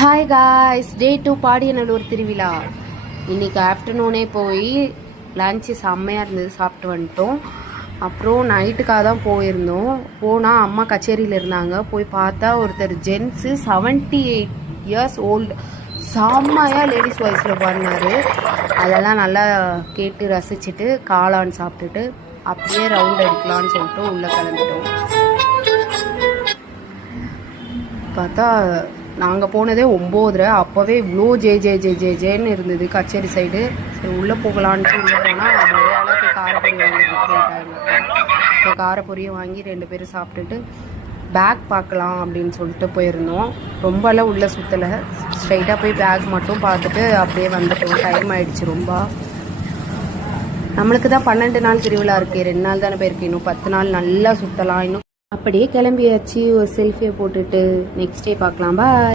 Hi guys, டே 2 பாடியநல்லூர் திருவிழா. இன்றைக்கி ஆஃப்டர்நூனே போய் லன்ச்சு செம்மையாக இருந்தது, சாப்பிட்டு வந்துட்டோம். அப்புறம் நைட்டுக்காக தான் போயிருந்தோம். போனால் அம்மா கச்சேரியில் இருந்தாங்க. போய் பார்த்தா ஒருத்தர் ஜென்ஸு 78 இயர்ஸ் ஓல்டு செம்மையாக லேடிஸ் வாய்ஸில் பாடினார். அதெல்லாம் நல்லா கேட்டு ரசிச்சுட்டு காளான் சாப்பிட்டுட்டு அப்படியே ரவுண்ட் அடிக்கலான்னு சொல்லிட்டு உள்ளே கிளம்பிட்டோம். பார்த்தா நாங்கள் போனதே 9:30. அப்போவே இவ்வளோ ஜேன்னு இருந்தது கச்சேரி சைடு. சரி உள்ளே போகலான்ட்டு உள்ளே போனால் நிறைய அளவுக்கு காரப்பொரி வாங்கிட்டாங்க. இப்போ காரப்பொரியை வாங்கி 2 பேரும் சாப்பிட்டுட்டு பேக் பார்க்கலாம் அப்படின்னு சொல்லிட்டு போயிருந்தோம். ரொம்பலாம் உள்ளே சுற்றலை, ஸ்ட்ரைட்டாக போய் பேக் மட்டும் பார்த்துட்டு அப்படியே வந்துட்டோம். டைம் ஆகிடுச்சு ரொம்ப. நம்மளுக்கு தான் 12 நாள் திருவிழா இருக்குது, 2 நாள் தானே போயிருக்கு. இன்னும் 10 நாள் நல்லா சுற்றலாம். இன்னும் அப்படியே கிளம்பியாச்சு. ஒரு செல்ஃபியை போட்டுட்டு நெக்ஸ்ட் டே பார்க்கலாம். பாய்.